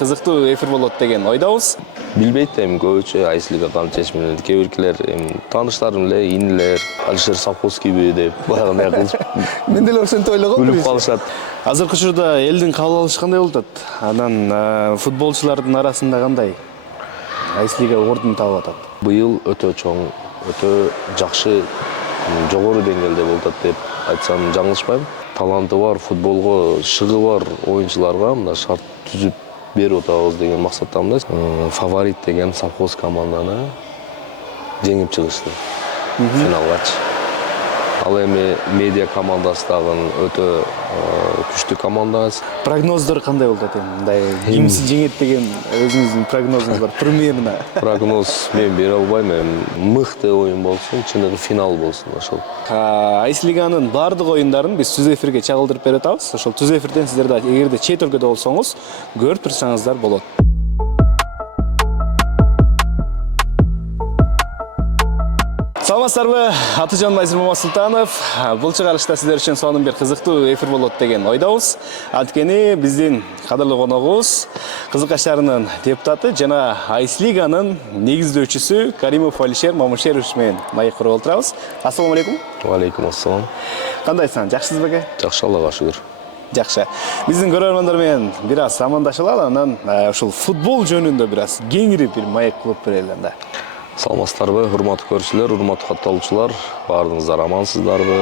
кызыктуу эфир болот деген ойдобуз. Билбейт эми көбүчө Айслига кантип чечим менен. Кээ биркилер тааныштарым эле, инилер, Алишер Сапковскийби деп баягындай кылышып. Мен деле ошентип ойлогом. Күлүп калышат. Азыркы учурда элдин кабыл алышы кандай болуп атат? Анан футболчулардын арасында кандай Айслига ордун таап атат? Быйыл өтө чоң, өтө жакшы, жогору деңгээлде болуп атат деп айтсам жаңылышпайм. Таланты бар, футболго шыгы бар оюнчуларга мына шарт түзүп берип атабыз деген максаттамыз. Фаворит деген совхоз команданы жеңип чыгышты финалгачы. Ал эми медиа командасы дагы өтө күчтүү команда. Прогноздор кандай болуп атат эми? Мындай кимси жеңет деген өзүңүздүн прогнозуңуз бар примерно. Прогноз мен бере албайм. Мыкты оюн болсун, чыныгы финал болсун ошол. Айслиганын бардык оюндарын биз түз эфирге чагылдырып берип атабыз. Ошол түз эфирден сиздер да эгерде чет өлкөдө болсоңуз көрүп турсаңыздар болот. Саламатсыздарбы? Атыжан Майзыр Мамасултанов. Бул чыгарышта сиздер үчүн сонун бир кызыктуу эфир болот деген ойдобуз. Анткени биздин кадырлуу коногубуз Кызыл Каштарынын депутаты жана Айслиганын негиздөөчүсү Каримов Алишер Мамушерович менен маек куруп отурабыз. Ассалому алейкум. Алейкум ассалам. Кандайсың? Жакшысыз беке? Жакшы, Аллага шүгүр. Жакшы. Биздин көрөрмандар менен бир аз амандашылалы, анан ушул футбол жөнүндө бир аз кеңири бир маек кылып берели анда. Саламатсыздарбы, урматтуу көрүүчүлөр, урматтуу катталуучулар, баардыгыңыздар амансыздарбы?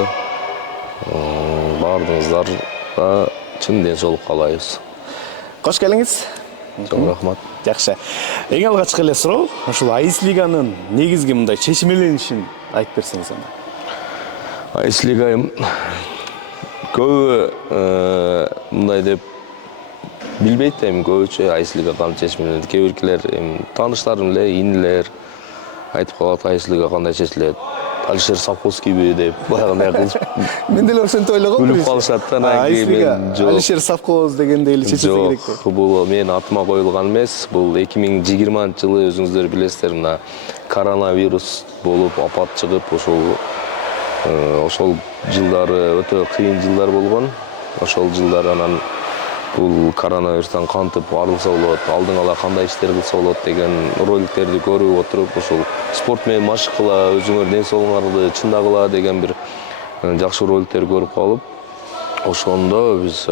Баардыгыңыздарга чын ден соолук каалайбыз. Кош келиңиз. Чоң рахмат. Жакшы. Эң алгачкы эле суроо, ушул Айслиганын негизги мындай чечимеленишин айтып берсеңиз анда. Айслига көбү мындай деп билбейт көбүчө Айслига кантип чечим менен. Кээ биркилер тааныштарым эле, инилер айтып калат, Айслига кандай чечилет? Алишер Сапковскийби деп баягындай кылышып. Мен деле ошентип ойлогом. Күлүп калышат да, Айслига Алишер Сапковс дегендей эле чечилсе керек деп. Жок, бул менин атыма коюлган эмес. Бул 2020-жылы өзүңүздөр билесиздер, мына коронавирус болуп, апат чыгып, ошол жылдары өтө кыйын жылдар болгон. Ошол жылдар анан бул коронавирустан кантип арылса болот, алдын ала кандай иштер кылса болот деген роликтерди көрүп отуруп, ошол спорт менен машыккыла, өзүңөр ден соолугуңарды чындагыла деген бир жакшы роликтер көрүп калып, ошондо биз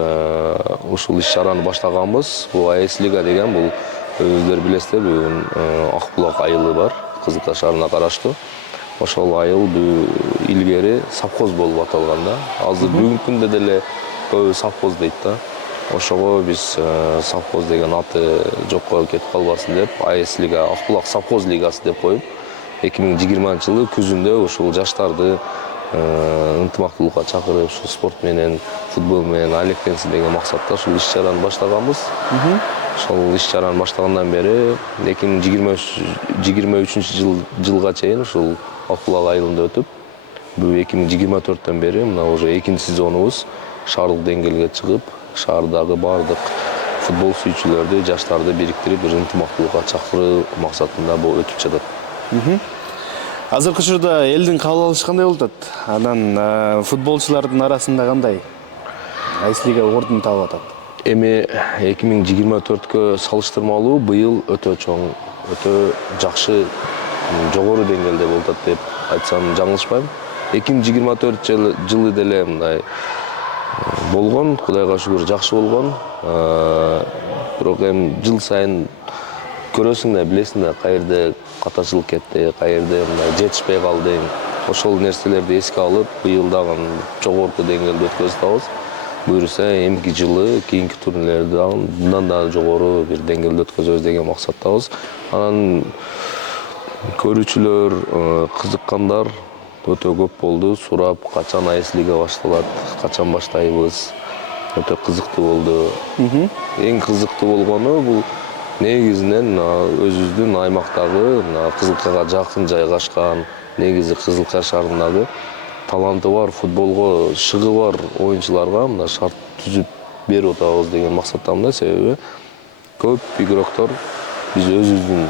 ушул иш-чараны баштаганбыз. Бул Айслига деген бул өзүңөр билесиздер, бүгүн Ак булак айылы бар, Кызыл Таш шаарына караштуу. Ошол айыл илгери совхоз болуп аталган да. Азыр бүгүнкү күндө деле көбү совхоз дейт да. Ошого биз совхоз деген аты жокко кетип калбасын деп, Айслига Ак булак совхоз лигасы деп коюп, 2020-жылы күзүндө ушул жаштарды ынтымактуулукка чакырып, ушу спорт менен, футбол менен алектенсин деген максатта ушул иш-чараны баштаганбыз. Ошол иш-чараны баштагандан бери 2023-жылга чейин ушул Ак булак айылында өтүп, бул 2024-төн бери мына уже экинчи сезонубуз шаардык деңгээлге чыгып, шаардагы бардык футбол сүйүүчүлөрдү, жаштарды бириктирип, бир ынтымактуулукка чакыруу максатында бул өтүп жатат. Азыркы учурда элдин кабыл алышы кандай болуп атат? Анан футболчулардын арасында кандай Айслига ордун таап атат? Эми 2024-кө салыштырмалуу быйыл өтө чоң, өтө жакшы, жогору деңгээлде болуп атат деп айтсам жаңылышпайм. 2024-жылы деле мындай болгон, Кудайга шүгүр жакшы болгон. Бирок жыл сайын көрөсүң да, билесиң да, каерде катачылык кетти, каерде мындай жетишпей калдың. Ошол нерселерди эске алып, быйыл дагы жогорку деңгээлде өткөзүп атабыз. Буюрса, эмки жылы кийинки турнирлерди дагы мындан да жогору бир деңгээлде өткөзөбүз деген максаттабыз. Анан көрүүчүлөр, кызыккандар өтө көп болду. Сурап, качан Айслига башталат, качан баштайбыз. Өтө кызыктуу болду. Эң кызыктуу болгону бул негизинен өзүбүздүн аймактагы, Кызылкайга жакын жайгашкан, негизи Кызылкай шаарындагы таланты бар, футболго шыгы бар оюнчуларга мына шарт түзүп берип атабыз деген максаттамда. Себеби көп игроктор биз өзүбүздүн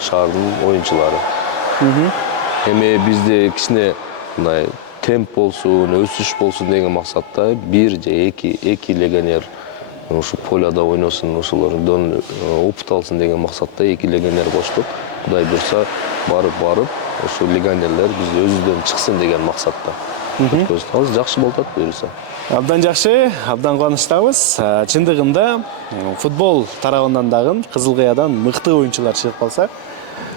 шаардын оюнчулары. Эми бизде кичине мындай темп болсун, өсүш болсун деген максатта бир же эки легионер ушу поляда ойносун, ошолордон опыт алсын деген максатта 2 легионер коштук. Кудай буйрса барып ошо легионерлер биз өзүбүздөн чыксын деген максатта. Көзөбүз жакшы болот буйрса. Абдан жакшы, абдан кубанычтабыз. Чындыгында футбол тарабынан дагы Кызыл Кыядан мыкты оюнчулар чыгып калса,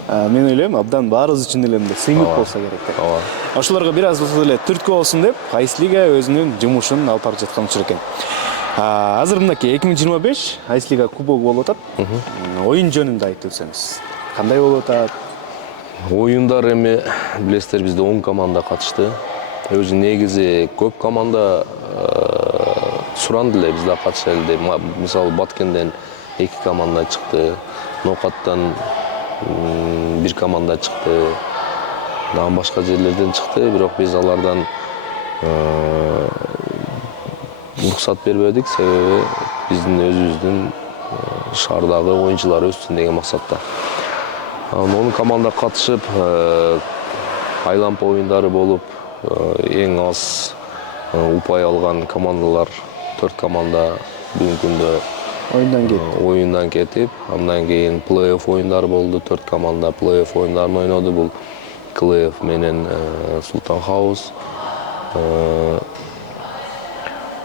мен ойлойм, абдан баарыбыз үчүн эле мындай сыймык болсо керек деп. Ошолорго бир аз болсо деле түрткү болсун деп, Айслига өзүнүн жумушун алып барып жаткан учур экен. Азыр мынакей 2025 Айслига кубогу болуп атат. Оюн жөнүндө айтып өтсөңүз. Кандай болуп атат? Оюндар эми билесиздер, бизде 10 команда катышты. Өзү негизи көп команда суранды эле бизде катышалы деп. Мисалы Баткенден 2 команда чыкты, Нокаттан 1 команда чыкты, дагы башка жерлерден чыкты, бирок биз алардан уруксат бербедик, себеби биздин өзүбүздүн шаардагы оюнчулар өссүн деген максатта. 10 команда катышып, айлампа оюндары болуп, эң аз упай алган командалар 4 команда бүгүнкү күндө оюндан кетип, андан кийин плей-офф оюндары болду, 4 команда плей-офф оюндарын ойноду. Бул КЛФ менен Султан Хаус,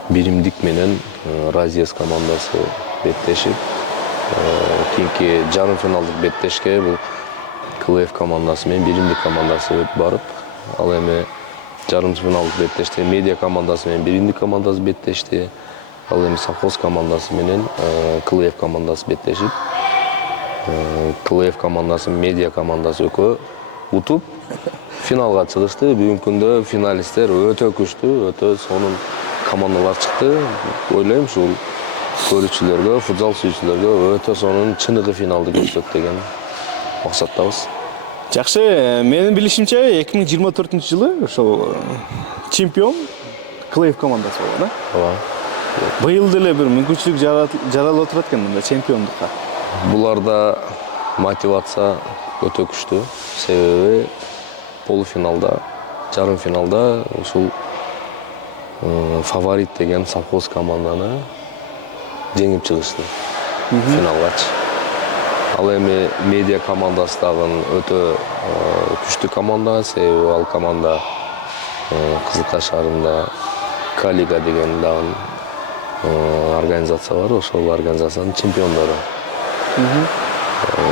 Биримдик менен Разиес командасы беттешип, кийинки жарым финалдык беттешке бул КЛФ командасы менен Биримдик командасы барып, ал эми жарым финалдык беттеште Медиа командасы менен Биримдик командасы беттешти. Ал эми Совхоз командасы менен КЛФ командасы беттешип, КЛФ командасы Медиа командасы экөө утуп финалга чыгышты. Бүгүнкү күндө финалисттер өтө күчтүү, өтө сонун командалар чыкты. Ойлойм, ушул көрүүчүлөргө, футзал сүйүүчүлөргө өтө сонун чыныгы финалды көрсөтөт деген максаттабыз. Жакшы, менин билишимче 2024-жылы ошол чемпион КЛФ командасы болгон, Ооба. Быйыл деле бир мүмкүнчүлүк жаралып турат экен мындай чемпиондукка. Буларда мотивация өтө күчтүү, себеби полуфиналда, жарым финалда ушул фаворит деген Совхоз команданы жеңип чыгышты финалгачы. Ал эми Медиа командасы дагы өтө күчтүү команда, себеби ал команда Кызылкай шаарында Калига деген дагы организация бар, ошол организациянын чемпиондору.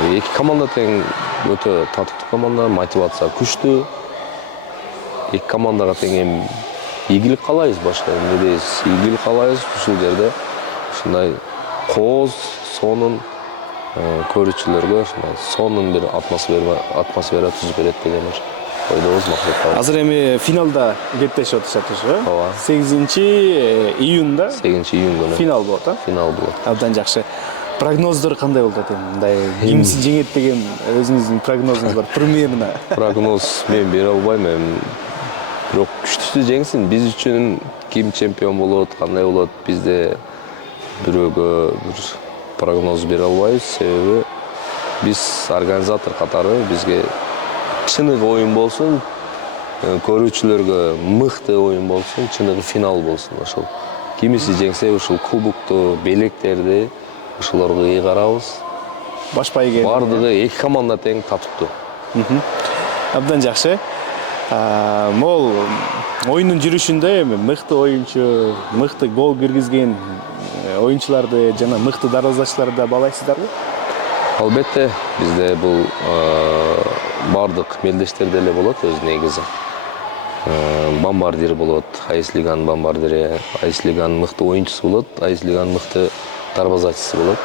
Эки команда тең өтө татыктуу команда, мотивация күчтүү. Эки командага тең эми ийгилик каалайбыз, башка эмне дейбиз? Ийгилик каалайбыз, ушул жерде ушундай кооз, сонун көрүүчүлөргө ушундай сонун бир атмосфера түзүп берет деген ойдобуз, максаттабыз. Азыр эми финалда беттешип атышат ошо. Ооба. 8-июнда 8-июнь күнү финал болот, финал болот. Абдан жакшы. Прогноздор кандай болот экен? Мындай кимси жеңет деген өзүңүздүн прогнозуңуз бар, примерно. Прогноз мен бере албайм, эми бирок күчтүүсү жеңсин. Биз үчүн ким чемпион болот, кандай болот, бизде бирөөгө бир прогноз бере албайбыз, себеби биз организатор катары бизге чыныгы оюн болсун, көрүүчүлөргө мыкты оюн болсун, чыныгы финал болсун. Ошол кимиси жеңсе, ушул кубокту, белектерди ошолорго ыйгарабыз. Баш байгер. Бардыгы эки команда тең татыктуу. Абдан жакшы. Мол оюндун жүрүшүндө эми мыкты оюнчу, мыкты гол киргизген оюнчуларды жана мыкты дарбазачыларды да баалайсыздарбы? Албетте, бизде бул бардык мелдештер деле болот өз негизи. Бомбардир болот, Айслиганын бомбардири, Айслиганын мыкты оюнчусу болот, Айслиганын мыкты дарбазачысы болот.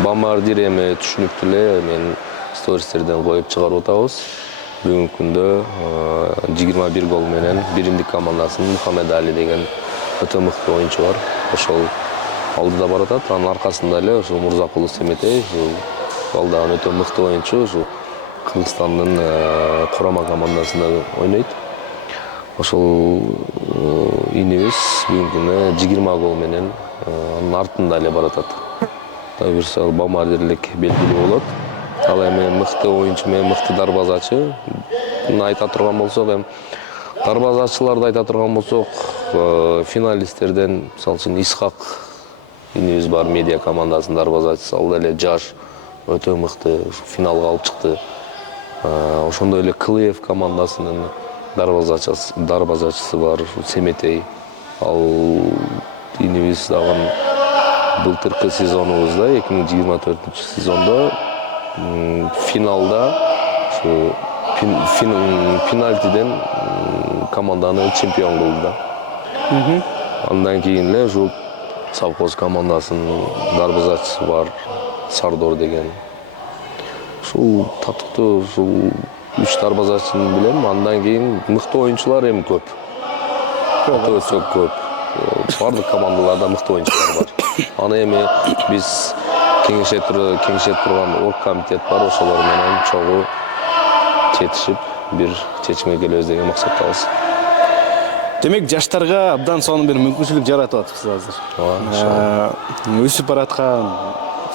Бомбардир эми түшүнүктүү эле, мен стористерден коюп чыгарып атабыз. Бүгүнкү күндө 21 гол менен Биримдик командасынын Мухаммед Али деген өтө мыкты оюнчу бар. Ошол алдыда баратат. Анын аркасында эле ошол Мурзакулов Семетей, ал дагы өтө мыкты оюнчу, ошол Кыргызстандын курама командасында ойнойт. Ошол инибиз бүгүнкү күндө 20 гол менен анын артында эле баратат. Буюрса бомбардирлик белгилүү болот. Ал эми мыкты оюнчу менен мыкты дарбазачы айта турган болсок, эми дарбазачыларды айта турган болсок, финалисттерден мисалы үчүн Исхак инибиз бар медиа командасынын дарбазачысы, ал деле жаш, өтө мыкты, финалга алып чыкты. Ошондой эле КЛФ командасынын дарбазачысы бар, Семетей. Ал инибиз дагы былтыркы сезонубузда, 2024-сезондо финалда пенальтиден команданы чемпион кылды да. Андан кийин эле ушул совхоз командасынын дарбазачысы бар, Сардор деген. Ушул татыктуу ушул 3 дарбазачыны билем. Андан кийин мыкты оюнчулар эми көп. Өтө көп. Бардык командаларда мыкты оюнчулар бар. Аны эми биз кеңешет турган оргкомитет бар, ошолор менен чогуу четишип бир чечимге келебиз деген максаттабыз. Демек, жаштарга абдан сонун бир мүмкүнчүлүк жаратып атыпсыз азыр. Өсүп бараткан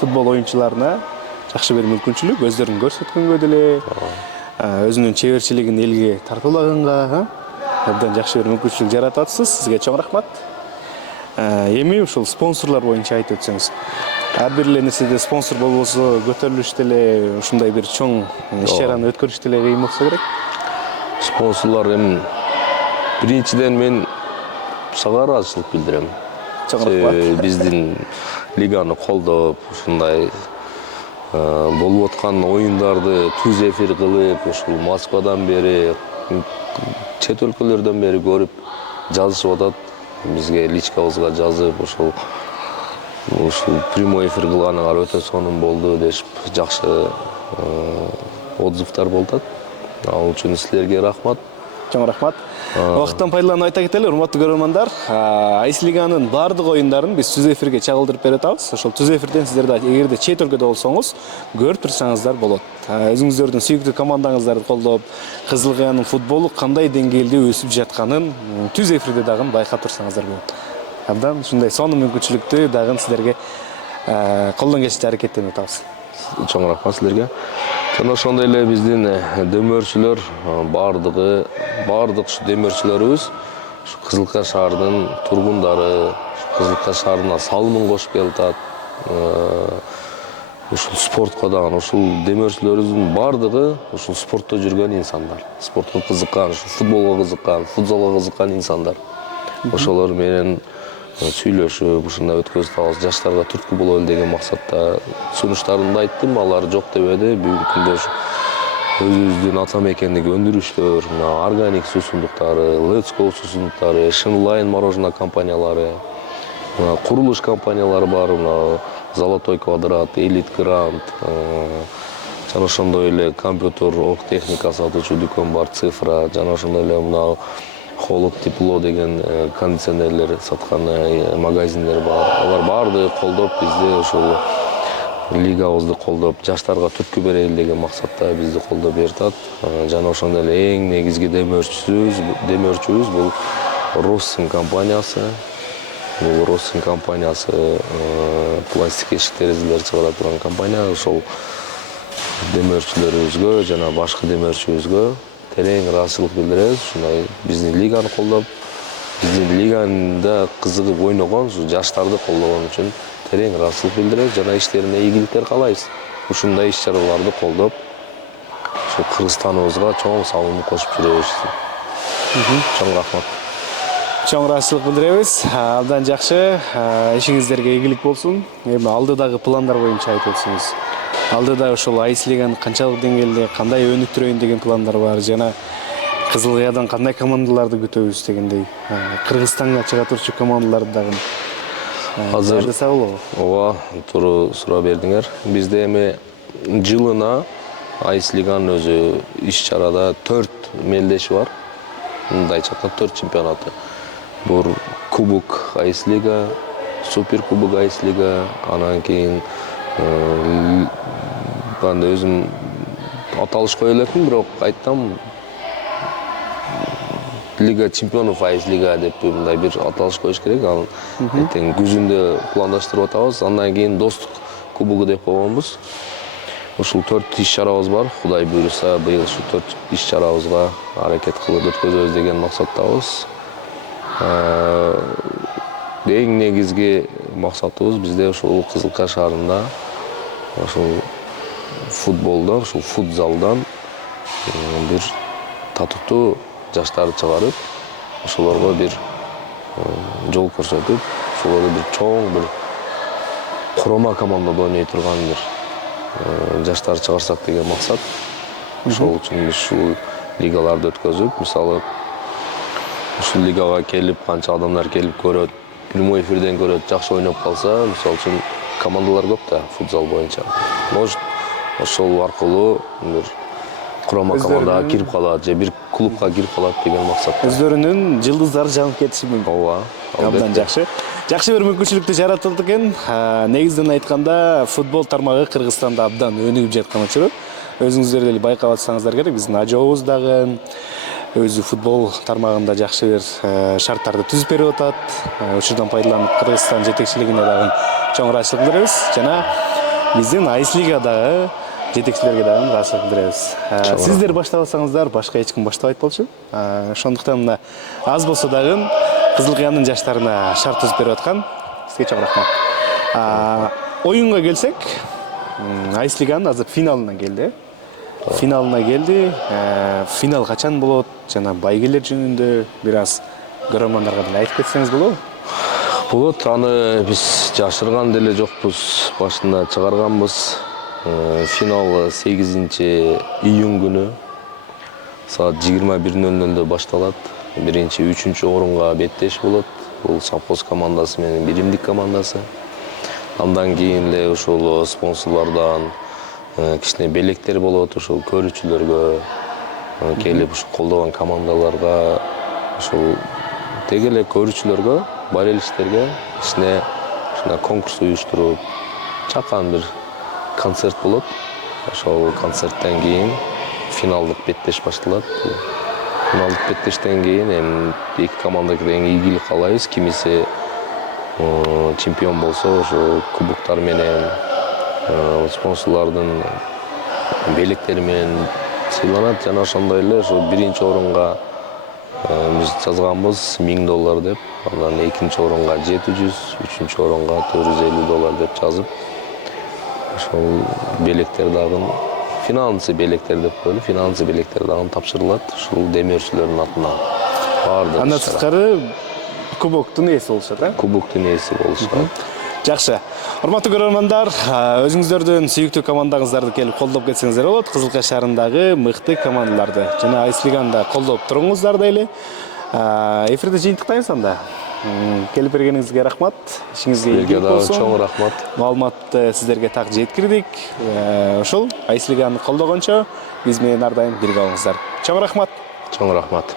футбол оюнчуларына жакшы бир мүмкүнчүлүк, өздөрүн көрсөткөнгө деле, өзүнүн чеберчилигин элге тартуулаганга абдан жакшы бир мүмкүнчүлүк жаратып атыпсыз. Сизге чоң рахмат. Эми ушул спонсорлор боюнча айтып өтсөңүз. Ар бир эле нерседе спонсор болбосо, көтөрүлүш деле ушундай бир чоң иш-чараны өткөрүш деле кыйын болсо керек. Спонсорлор эми биринчиден мен сага ыраазычылык билдирем. Биздин лиганы колдоп, ушундай болуп аткан оюндарды түз эфир кылып, ушул Москвадан бери, чет өлкөлөрдөн бери көрүп жазышып атат. Бизге личкабызга жазып, ушул прямой эфир кылганыңар өтө сонун болду дешип, жакшы отзывдар болуп атат. Ал үчүн силерге рахмат. Чоң рахмат. Вакыттан пайдаланып айта кетели, урматтуу көрөрмандар. Айс лиганын бардык оюндарын биз түз эфирге чагылдырып бере атабыз. Ошол түз эфирден сиздер да эгерде чет өлкөдө болсоңуз, көрүп турсаңыздар болот. Өзүңүздөрдүн сүйүктүү командаңыздарды колдоп, Кызыл Кыянын футболу кандай деңгээлде өсүп жатканын түз эфирде дагы байкап турсаңыздар болот. Абдан ушундай сонун мүмкүнчүлүктү дагы сиздерге колдон келишинче аракеттенип атабыз. Чоң рахмат силерге. Жана ошондой эле биздин демөөрчүлөр бардык ушу демөөрчүлөрүбүз Кызылкая шаарынын тургундары, Кызылкая шаарына салымын кошуп келатат. Ушул спортко дагы ушул демөөрчүлөрүбүздүн бардыгы ушул спортто жүргөн инсандар. Спортко кызыккан, футболго кызыккан, футзалга кызыккан инсандар. Ошолор менен сүйлөшүп, ушундай өткөзүп атабыз, жаштарга түрткү бололу деген максатта сунуштарымды айттым, алар жок дебеди. Бүгүнкү күндө өзүбүздүн ата мекендеги өндүрүштөр, органик суусундуктары, Let's Go суусундуктары, Шинлайн мороженое компаниялары, курулуш компаниялары бар, Золотой квадрат, Элит Грант, жана ошондой эле компьютер, ок техника сатуучу дүкөн бар, Цифра, жана ошондой эле Холод Тепло деген кондиционерлер саткан магазиндер бар. Алар баардыгы колдоп бизди ошол лигабызды колдоп, жаштарга түрткү берели деген максатта бизди колдоп бератат. Жана ошондой эле эң негизги демөөрчүбүз бул Россин компаниясы. Бул Россин компаниясы пластик эшик терезелер чыгара турган компания. Ошол демөөрчүлөрүбүзгө жана башкы демөөрчүбүзгө терең ыраазычылык билдиребиз. Ушундай биздин лиганы колдоп, биздин лигада кызыгып ойногон жаштарды колдогон үчүн терең ыраазычылык билдиребиз жана иштерине ийгиликтер каалайбыз. Ушундай иш-чараларды колдоп, ошо Кыргызстаныбызга чоң салым кошуп жүрөбүз. Чоң рахмат. Чоң ыраазычылык билдиребиз. Абдан жакшы. Ишиңиздерге ийгилик болсун. Эми алдыдагы пландар боюнча айтып өтсөңүз. Алдыда ошол Айс лиганы канчалык деңгээлде кандай өнүктүрөйүн деген пландар бар жана Кызыл Кыядан кандай командаларды күтөбүз дегендей. Кыргызстанга чыга турчу командаларды дагы азыр болобу? Ооба, туура суроо бердиңер. Бизде эми жылына Айс лиганын өзү иш-чарада 4 мелдеши бар. Мындай айтканда 4 чемпионаты. Бул Кубок Айс лига, Супер Кубок Айс лига, анан кийин ben de özüm аталыш кое элекмин, бирок айтсам Лига чемпионов Айс лига деп мындай бир аталыш коюш керек. Ал эртең күзүндө пландаштырып атабыз. Андан кийин достук кубогу деп койгонбуз. Ушул 4 иш-чарабыз бар. Кудай буйруса, быйыл ушу 4 иш-чарабызга аракет кылып өткөзөбүз деген максаттабыз. Эң негизги максатыбыз бизде ошол Кызылкая шаарында ошол футболдон, ушул футзалдан бир татыктуу жаштарды чыгарып, ошолорго бир жол көрсөтүп, ошолорду бир чоң бир курома командада ойной турган бир жаштарды чыгарсак деген максат. Ошол үчүн биз ушул лигаларды өткөзүп, мисалы ушул лигага келип, канча адамдар келип көрөт, прямой эфирден көрөт, жакшы ойноп калса, мисалы үчүн командалар көп да футзал боюнча. Может, ошол аркылуу бир курома командага кирип калат же бир клубка кирип калат деген максат. Өздөрүнүн жылдыздары жанып кетиши мүмкүн. Ооба. Абдан жакшы. Жакшы бир мүмкүнчүлүктү жаратылды экен. Негизинен айтканда, футбол тармагы Кыргызстанда абдан өнүгүп жаткан учуру. Өзүңүздөр деле байкап атсаңыздар керек, биздин ажообуз дагы өзү футбол тармагында жакшы бир шарттарды түзүп берип атат. Учурдан пайдаланып Кыргызстан жетекчилигине дагы чоң ыраазычылык билдиребиз жана биздин Айс лигадагы жетекчилерге дагы ыраазычылык билдиребиз. Сиздер баштап атсаңыздар, башка эч ким баштабайт болчу. Ошондуктан мына аз болсо дагы Кызылкаянын жаштарына шарт түзүп берип аткан. Сизге чоң рахмат. Оюнга келсек, Айс лиганын азыр финалына келди. Финалына келди. Финал качан болот жана байгелер жөнүндө бир аз көрөрмандарга деле айтып кетсеңиз болобу? Болот, аны биз жашырган деле жокпуз. Башында чыгарганбыз. Финал 8-июнь күнү саат 21:00 башталат. Биринчи, үчүнчү орунга беттеш болот. Бул Совхоз командасы менен Биримдик командасы. Андан кийин эле ошол спонсорлордон кичине белектер болот, ошол көрүүчүлөргө келип ушул колдогон командаларга, ошол теги эле көрүүчүлөргө, болельщиктерге кичине конкурс уюштуруп, чакан бир концерт болот. Ошол концерттен кийин финалдык беттеш башталат. Финалдык беттештен кийин эми эки командага тең ийгилик каалайбыз. Кимиси чемпион болсо, ошо кубоктар менен, спонсорлордун белектери менен сыйланат жана ошондой эле ошо биринчи орунга биз жазганбыз $1000 деп, андан экинчи орунга 700, үчүнчү орунга $450 деп жазып, ошол белектер дагы финансый белектер деп коелу, финансый белектер дагы тапшырылат ушул демөөрчүлөрдүн атынан. Баардык. Андан сырткары кубоктун ээси болушат, Кубоктун ээси болушат. Жакшы. Урматтуу көрөрмандар, өзүңүздөрдүн сүйүктүү командаңыздарды келип колдоп кетсеңиздер болот. Кызылкая шаарындагы мыкты командаларды жана Айс лиганы колдоп туруңуздар дейли. Эфирди жыйынтыктайбыз анда. Келип бергениңизге рахмат. Ишиңизге ийгилик болсун. Чоң рахмат. Маалыматты сиздерге так жеткирдик. Ошол Айс лиганы колдогончо биз менен ар дайым бирге болуңуздар. Чоң рахмат. Чоң рахмат.